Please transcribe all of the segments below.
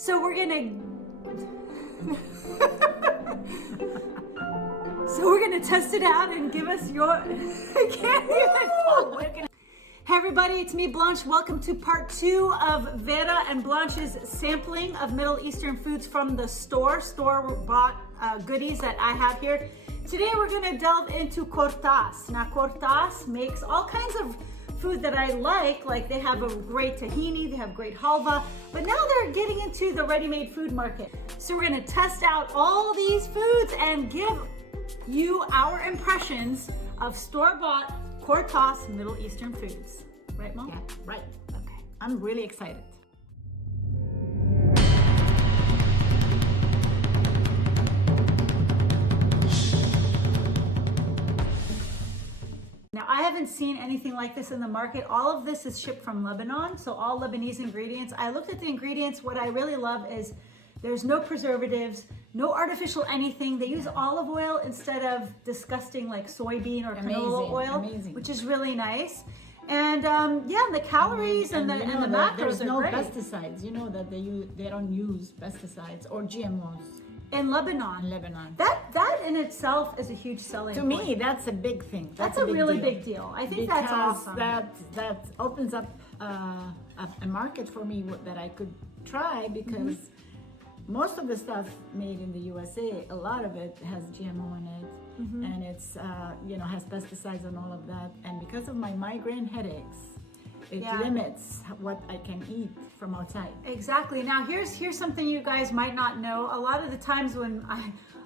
So we're gonna test it out and give us your I can't even talk. Hey everybody, it's me Blanche. Welcome to part 2 of Vera and Blanche's sampling of Middle Eastern foods from the store bought goodies that I have here. Today we're gonna delve into Cortas. Now Cortas makes all kinds of food that I like they have a great tahini, they have great halva, but now they're getting into the ready-made food market. So we're gonna test out all these foods and give you our impressions of store-bought Cortas Middle Eastern foods. Right, Mom? Yeah, right. Okay. I'm really excited. Now, I haven't seen anything like this in the market. All of this is shipped from Lebanon, so all Lebanese ingredients. I looked at the ingredients. What I really love is there's no preservatives, no artificial anything. They use olive oil instead of disgusting like soybean or canola oil, which is really nice. And yeah, the calories and the macros there's are no great. Pesticides. You know that they don't use pesticides or GMOs In Lebanon. in Lebanon. That in itself is a huge selling To point. me, that's a big thing. That's a really big deal. I think that's awesome. That opens up a market for me that I could try because most of the stuff made in the USA, a lot of it has GMO in it, and it's has pesticides and all of that. And because of my migraine headaches, it limits what I can eat from outside. Exactly. Now here's something you guys might not know. A lot of the times when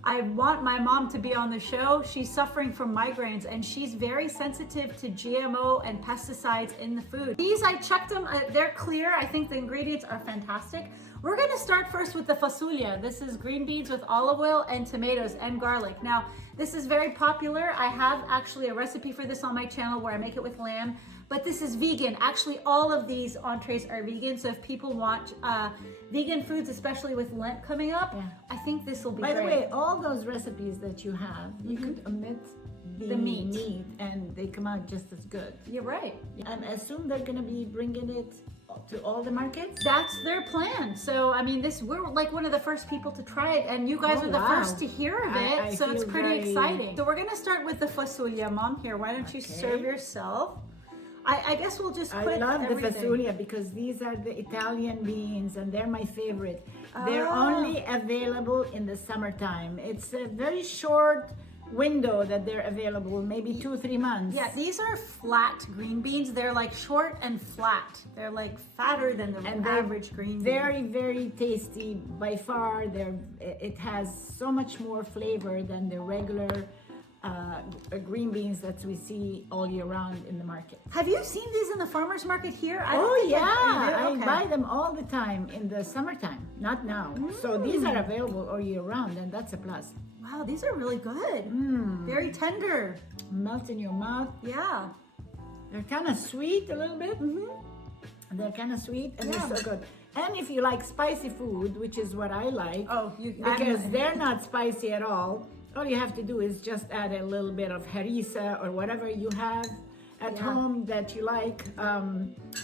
I want my mom to be on the show, she's suffering from migraines and she's very sensitive to GMO and pesticides in the food. These, I checked them, they're clear. I think the ingredients are fantastic. We're gonna start first with the fasulia. This is green beans with olive oil and tomatoes and garlic. Now, this is very popular. I have actually a recipe for this on my channel where I make it with lamb, but this is vegan. Actually, all of these entrees are vegan, so if people want vegan foods, especially with Lent coming up, I think this will be great. By the way, all those recipes that you have, you could omit the meat and they come out just as good. You're right. And I assume they're gonna be bringing it to all the markets? That's their plan. So, I mean, we're like one of the first people to try it, and you guys are the first to hear of it, so it's pretty exciting. So we're gonna start with the fasulia, Mom. Here, why don't you serve yourself? I guess we'll just put I love everything. the fasulia because these are the Italian beans and they're my favorite. They're only available in the summertime. It's a very short window that they're available, maybe 2-3 months. Yeah, these are flat green beans. They're like short and flat. They're like fatter than the average green bean. Very, very tasty. By far, it has so much more flavor than the regular green beans that we see all year round in the market. Have you seen these in the farmer's market here? I buy them all the time in the summertime, not now. So these are available all year round, and that's a plus. Wow, these are really good. Very tender. Melt in your mouth. Yeah. They're kind of sweet a little bit. They're kind of sweet and they're so good. And if you like spicy food, which is what I like, because they're not spicy at all you have to do is just add a little bit of harissa or whatever you have at home that you like.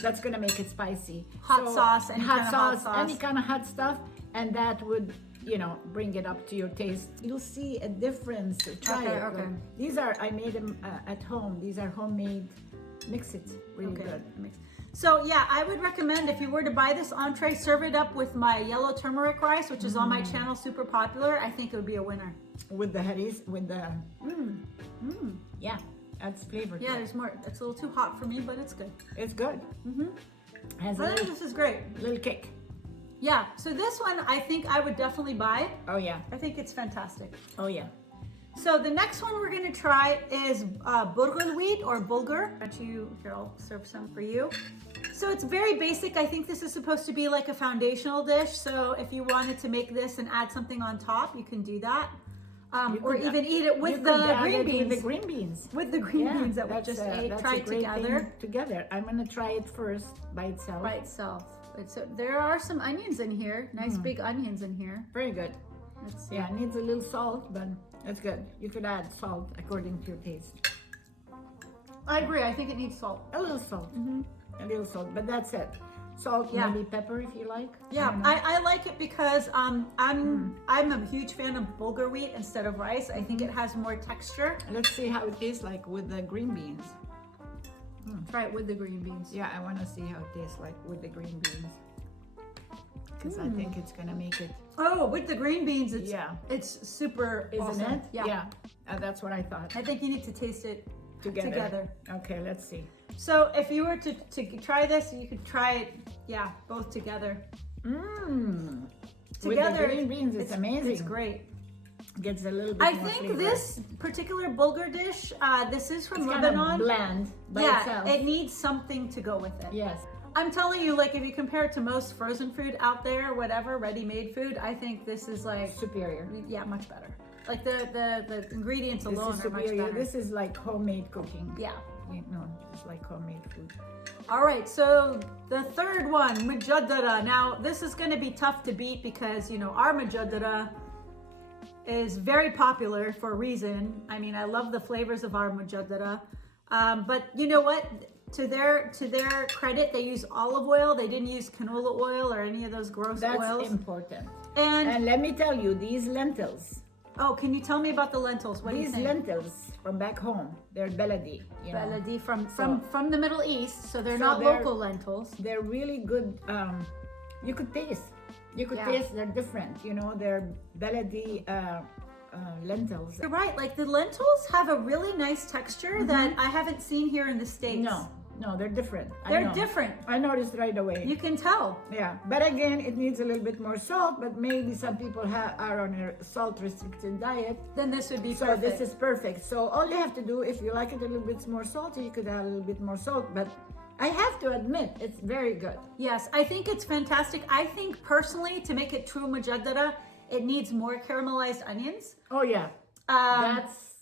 That's gonna make it spicy. Hot sauce, any kind of hot stuff, and that would bring it up to your taste. You'll see a difference. Try it. Okay. These I made them at home. These are homemade. Mix it really good. So yeah, I would recommend if you were to buy this entree, serve it up with my yellow turmeric rice, which is on my channel, super popular. I think it would be a winner. With the harissa, with the yeah, adds flavor. Yeah, there's more. It's a little too hot for me, but it's good. It's good. I think this is great. Little kick. Yeah. So this one, I think I would definitely buy. Oh yeah. I think it's fantastic. Oh yeah. So the next one we're gonna try is Bulgur wheat or Bulgur. Here, I'll serve some for you. So it's very basic. I think this is supposed to be like a foundational dish. So if you wanted to make this and add something on top, you can do that. Or even eat it with the green beans. With the green beans. With the green beans that we just ate. Try it together. I'm gonna try it first by itself. By itself. So there are some onions in here. Nice big onions in here. Very good. It needs a little salt, but that's good. You could add salt according to your taste. I agree. I think it needs salt. A little salt. A little salt, but that's it. Salt, Yeah. maybe pepper if you like. Yeah, I like it because I'm a huge fan of bulgur wheat instead of rice. I think it has more texture. Let's see how it tastes like with the green beans. Try it with the green beans. Yeah, I want to see how it tastes like with the green beans. Because I think it's going to make it... Oh, with the green beans, Yeah. it's super Isn't awesome. it? Yeah. That's what I thought. I think you need to taste it Together. Okay, let's see. So if you were to try this, you could try it, both together. Mmm. Together, with the green beans, it's amazing. It's great. Gets a little bit I more think flavor. this particular bulgur dish, this is from It's Lebanon. kind of bland by itself. It needs something to go with it. Yes. I'm telling you, like, if you compare it to most frozen food out there, whatever, ready-made food, I think this is like, Superior. yeah, much better. Like the ingredients This alone is are much superior. better. This is like homemade cooking. Yeah. You know, it's like homemade food. All right, so the third one, mujaddara. Now, this is going to be tough to beat because, you know, our mujaddara is very popular for a reason. I mean, I love the flavors of our mujaddara. But you know what? To their credit, they use olive oil. They didn't use canola oil or any of those gross That's oils. important. And let me tell you, these lentils, oh, can you tell me about the lentils? What do you these think? lentils from back home, they're beledi. You know. Baladi from the Middle East, so they're So not they're- local lentils. They're really good. You could taste. You could Yeah. taste they're different. You know, they're beledi lentils. You're right. Like the lentils have a really nice texture that I haven't seen here in the States. No, they're different. I They're know. different. I noticed right away. You can tell. Yeah, but again, it needs a little bit more salt. But maybe some people are on a salt-restricted diet. Then this would be So perfect. this is perfect. So all you have to do, if you like it a little bit more salty, you could add a little bit more salt. But I have to admit, it's very good. Yes, I think it's fantastic. I think personally, to make it true mujaddara, it needs more caramelized onions. Oh yeah,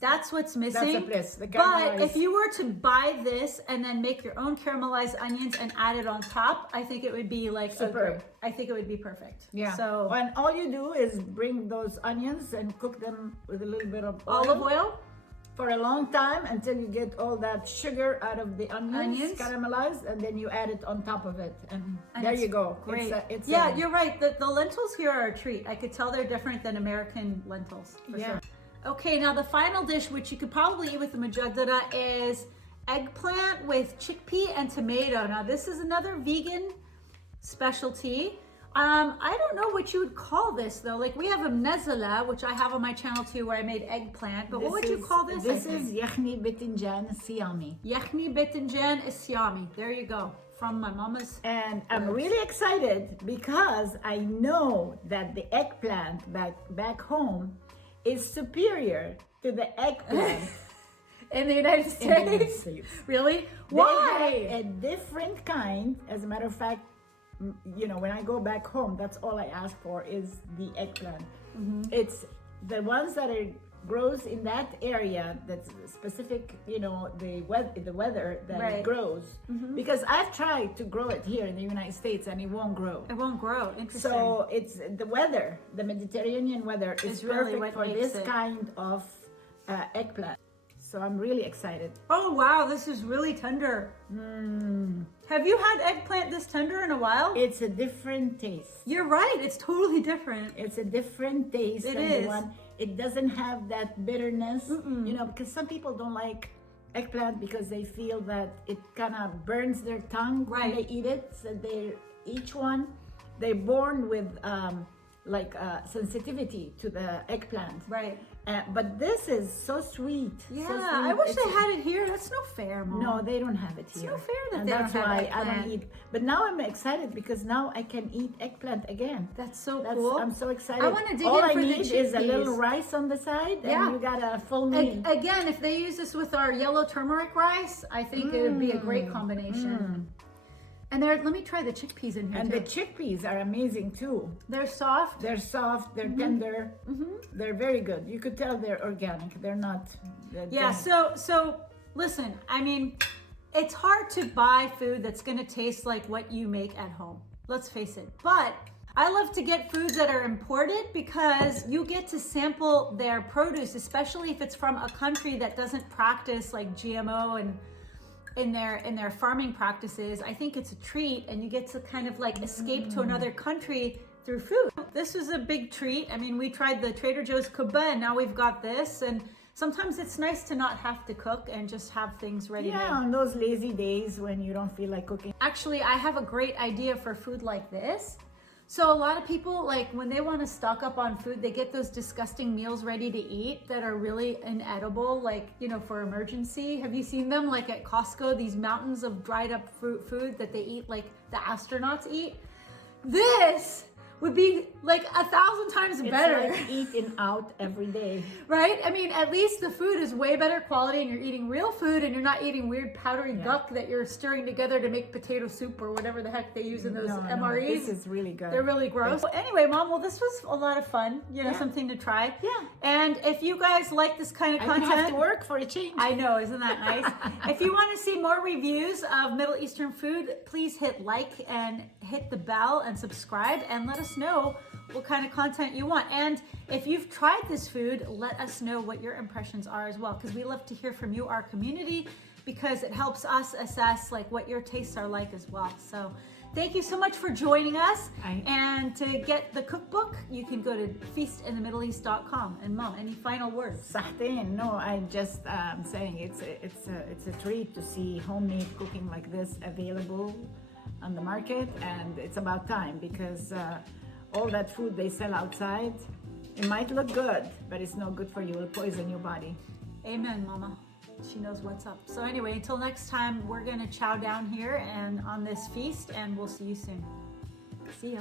That's what's missing. that's a plus. The But caramelized- if you were to buy this and then make your own caramelized onions and add it on top, I think it would be like Superb. I think it would be perfect. Yeah. So and all you do is bring those onions and cook them with a little bit of olive oil. for a long time until you get all that sugar out of the onions. Caramelized, and then you add it on top of it, and there it's you go. Great. It's You're right. The lentils here are a treat. I could tell they're different than American lentils. For sure. Okay, now the final dish, which you could probably eat with the mujaddara, is eggplant with chickpea and tomato. Now this is another vegan specialty. I don't know what you would call this though. Like we have a mnezela, which I have on my channel too, where I made eggplant. But what would you call this? This is yakhni bitinjan siyami. Yakhni bitinjan isyami. There you go. From my mama's. And I'm really excited because I know that the eggplant back home is superior to the eggplant In the United States? in the United States. Really? They Why? have a different kind. As a matter of fact, you know, when I go back home, that's all I ask for is the eggplant. It's the ones that are grows in that area that's specific, you know, the weather that it grows. Because I've tried to grow it here in the United States and it won't grow. It won't grow. Interesting. So it's the weather, the Mediterranean weather is really perfect what for makes this it. kind of eggplant. So I'm really excited. Oh wow, this is really tender. Have you had eggplant this tender in a while? It's a different taste. You're right, it's totally different. It's a different taste It than is. the one. It doesn't have that bitterness, you know, because some people don't like eggplant because they feel that it kind of burns their tongue when they eat it. So they're born with sensitivity to the eggplant. Right. But this is so sweet. Yeah, so sweet. I wish It's- they had it here. That's no fair, Mom. No, they don't have it It's here. no fair that And they that's don't have why I don't eggplant. eat. But now I'm excited because now I can eat eggplant again. That's so cool. I'm so excited. I wanna dig All in I for the need is a little chickpeas. rice on the side, Yeah. and you got a full meal. Again, if they use this with our yellow turmeric rice, I think it would be a great combination. And let me try the chickpeas in here And too. the chickpeas are amazing too. They're soft. They're soft. They're tender. They're very good. You could tell they're organic. They're not. Yeah, so listen, I mean, it's hard to buy food that's gonna taste like what you make at home. Let's face it. But I love to get foods that are imported because you get to sample their produce, especially if it's from a country that doesn't practice like GMO and their farming practices. I think it's a treat, and you get to kind of like escape to another country through food. This was a big treat. I mean, we tried the Trader Joe's kebab, and now we've got this. And sometimes it's nice to not have to cook and just have things ready. Yeah, on those lazy days when you don't feel like cooking. Actually, I have a great idea for food like this. So a lot of people, like when they want to stock up on food, they get those disgusting meals ready to eat that are really inedible, like, you know, for emergency. Have you seen them like at Costco, these mountains of dried up fruit food that they eat like the astronauts eat? This would be like 1,000 times better. It's like eating out every day. Right? I mean, at least the food is way better quality and you're eating real food and you're not eating weird powdery guck that you're stirring together to make potato soup or whatever the heck they use in those MREs. This is really good. They're really gross. Well, anyway, Mom, well, this was a lot of fun. You know, something to try. Yeah. And if you guys like this kind of content. I have to work for a change. I know, isn't that nice? If you want to see more reviews of Middle Eastern food, please hit like and hit the bell and subscribe and let us know what kind of content you want. And if you've tried this food, let us know what your impressions are as well, because we love to hear from you, our community, because it helps us assess like what your tastes are like as well. So thank you so much for joining us. And to get the cookbook, you can go to feastinthemiddleeast.com. And Mom, any final words? Sahtin. No, I just saying it's a treat to see homemade cooking like this available on the market, and it's about time, because all that food they sell outside, it might look good, but it's no good for you. It'll poison your body. Amen, Mama. She knows what's up. So anyway, until next time, we're gonna chow down here and on this feast, and we'll see you soon. See ya.